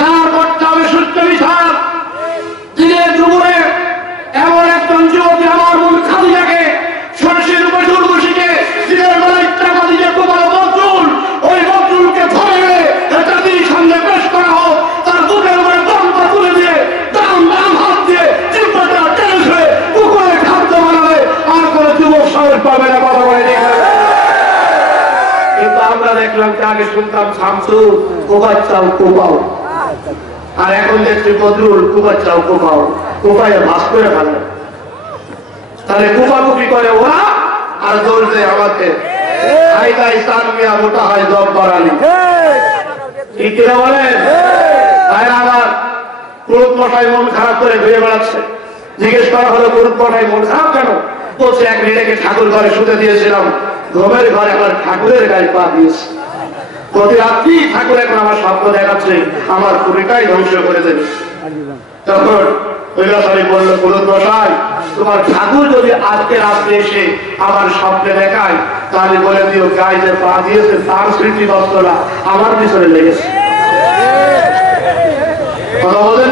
বিচার করতে হবে, সূর্য বিচার। দিনের দুপুরে এমন একজন যুবতী আমার মূল খাদিজাকে সরষের উপরে বসিকে দিনের বেলায় টাকা দিয়ে কোপালো বদরুল, ওই বদরুলকে ধরে জাতির সামনে পেশ করা হোক, তার বুকের উপরে বন্ধা তুলে দিয়ে ডান হাত দিয়ে চিন্তাটা টেনে ধরে পুকুরে খাদ্য বানাবে, আর কোন যুবক সাহস পাবে না কথা বলে। কিন্তু আমরা দেখলাম যে আগে শুনতাম শামসু কোপাচ্ছাও কোপাও, আর এখন দেখছি বদরুল কোপাচ্ছাও কোপাও, কোপাইয়ে ভাস করে ফেলে। তাহলে কোপাকুপি করে ওরা আর দৌড় দেয় আমাকে। মোটা হয় জব বাড়ালি, ঠিক কিনা বলেন? আবার পুরুত মশাই মন খারাপ করে ঘুরে বেড়াচ্ছে। জিজ্ঞেস করা হলো পুরুত মশাই মন খারাপ কেন? বলছে এক মেয়েকে ঠাকুর ঘরে শুতে দিয়েছিলাম, ঘুমের ঘরে আমার ঠাকুরের গায়ে পা দিয়েছে। প্রতি রাত্রি ঠাকুর এখন আমার স্বপ্ন দেখাচ্ছে আমার পুরীটাই ধ্বংস করে দেবে। তখন কৈলাসী বললো, পুরুত মশাই তোমার ঠাকুর যদি আজকে রাত্রে এসে আমার স্বপ্নে দেখায়, তাহলে বলে দিও গায়ে যে পা দিয়েছে তার স্মৃতি বস্তরা আমার পিছনে লেগেছে। কথা বলেন